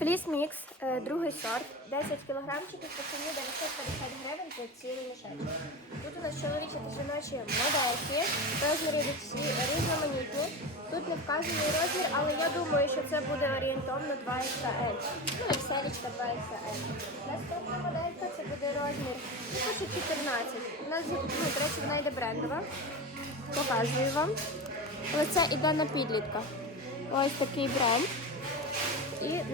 Фліс мікс, е, другий сорт, 10 кілограмчиків по ціні 950 гривень за цілий мішечок. Тут у нас чоловічі та жіночі модельки, розміри від всі різноманітні. Тут не вказаний розмір, але я думаю, що це буде орієнтовно 2XL. Ну і селічка 2XL. Наступна моделька це буде розмір ну, 14. У нас, ну, до речі, вона йде брендова. Показую вам. Але це іде на підлітка. Ось такий бренд.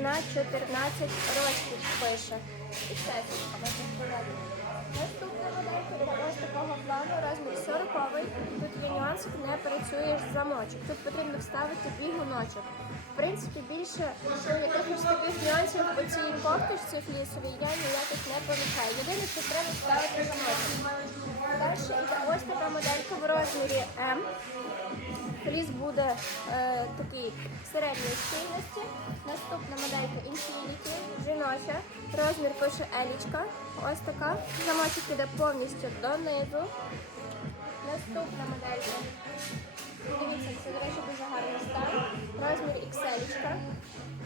На 14 років пише. І сесочка можна сказати. Наступна моделька буде ось такого плану, розмір 40 Тут є нюансик, не працює замочок. Тут потрібно вставити бігуночок. В принципі, більше якихось таких нюансів по цій кофточці флісовій я ніяких не помічаю. Єдине, що треба вставити замочок. Далі ось така моделька в розмірі М. Фліс буде е, такий середньої щільності. Наступна моделька Infinity, жіноча. Розмір пише Елічка. Ось така. Замочок іде повністю донизу. Наступна моделька. Дивіться, це, до речі, дуже гарний стан. Розмір XL.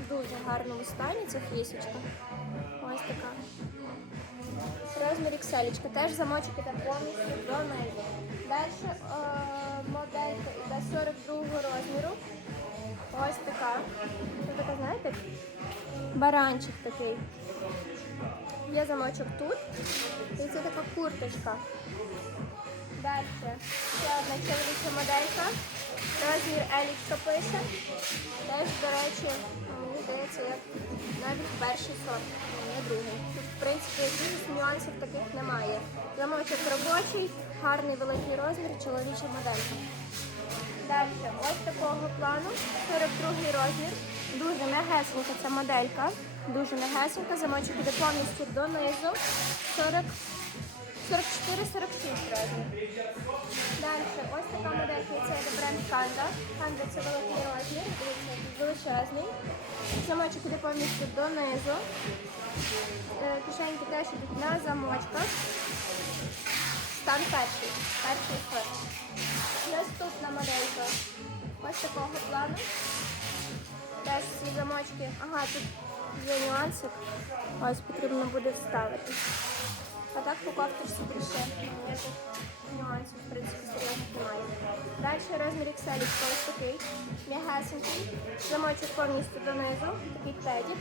В дуже гарному стані. Це флісочка. Ось така. Розмір XL. Теж замочок іде повністю донизу. Далі е, моделька іде 42 розміру. Ось така. Це така, знаєте, баранчик такий. Є замочок тут. І це така курточка. Далі ще одна чоловіча моделька. Розмір Елічка пише. Теж, до речі, мені здається, як навіть перший сорт, не другий. Тут, в принципі, якихось нюансів таких немає. Замочок робочий, гарний великий розмір, чоловіча моделька. Далі, ось такого плану, 42 розмір. Дуже м'ягесенька ця моделька. Дуже м'ягесенька, замочок іде повністю донизу. 40 44-46 розмір. Далі, ось така моделька, це є бренд Канда. Канда це великий розмір, величезний. Замочок іде повністю донизу. Кишеньки теж йдуть на замочках. Стан перший. Перший сорт. Наступна моделька. Ось такого плану. Теж ці замочки. Ага, тут є нюансик. Ось потрібно буде вставити. А так по кофточці більше нюансів, в принципі, серйозних немає. Далі розмір XL ось такий, м'ягесенький, замочок повністю донизу, такий педік.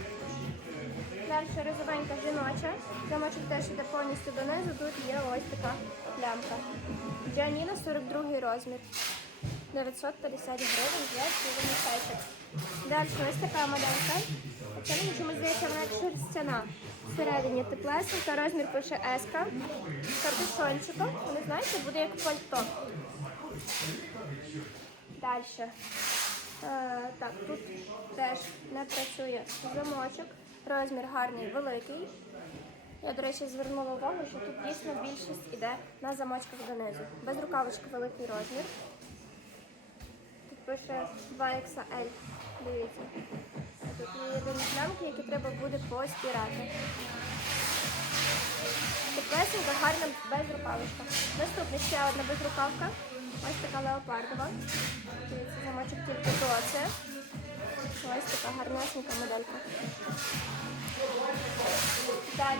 Далі розовенька жіноча, замочок теж йде повністю донизу, тут є ось така плямка. Джаніна 42 розмір. 950 гривень за цілий мішечок. Далі ось така моделька. Це мені чомусь здається, вона шерстяна. Всередині теплесенька, розмір пише. З капюшончиком. Ви знаєте, буде як пальто. Далі. Е, так, тут теж не працює замочок. Розмір гарний, великий. Я, до речі, звернула увагу, що тут дійсно більшість іде на замочках донизу. Без рукавочки великий розмір. Тут пише 2XL. Дивіться. Тут є єдині плямки, які треба буде постирати. Теплесенька, гарна безрукавочка. Наступна ще одна безрукавка. Ось така леопардова. Дивіться, замочок тільки до. Ось така гарнесенька моделька. Далі.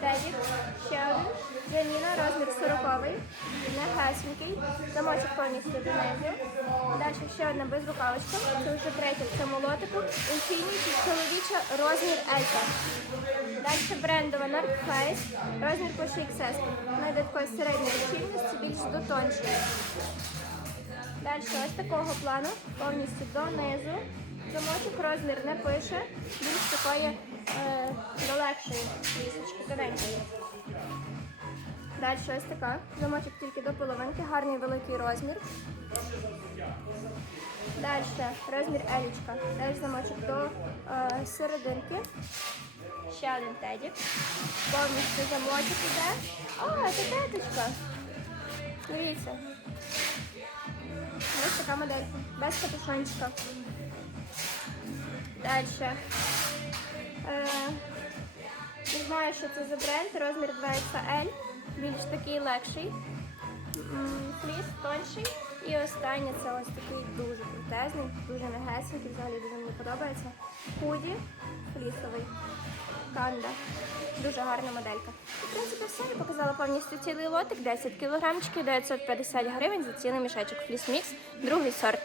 Тедік. Ще один. Джаніна, розмір 40-й. Легесенький. Замочок повністю донизу. Далі ще одна безрукавочка. Це вже третя в цьому лотику. Чоловіча розмір Елька. Далі брендова North. Розмір по 6XS. Вона такої середньої щільності, більш до тоншої. Далі ось такого плану, повністю донизу. Розмір не пише, більш такої е, до легшої лісочки, тоненької. Далі ось така. Замочок тільки до половинки, гарний великий розмір. Далі розмір елічка. Теж замочок до е, серединки. Ще один тедік. Повністю замочок іде. О, це теточка. Дивіться. Ось така моделька. Без капюшончика. Далі. Е, не знаю, що це за бренд. Розмір 2XL. Більш такий легший. Фліс тонший. І останнє це ось такий дуже крутезний, дуже мегесенький, взагалі дуже мені подобається. Худі флісовий. Канда. Дуже гарна моделька. В принципі, все. Я показала повністю цілий лотик, 10 кілограмчиків, 950 гривень за цілий мішечок. Фліс мікс, другий сорт.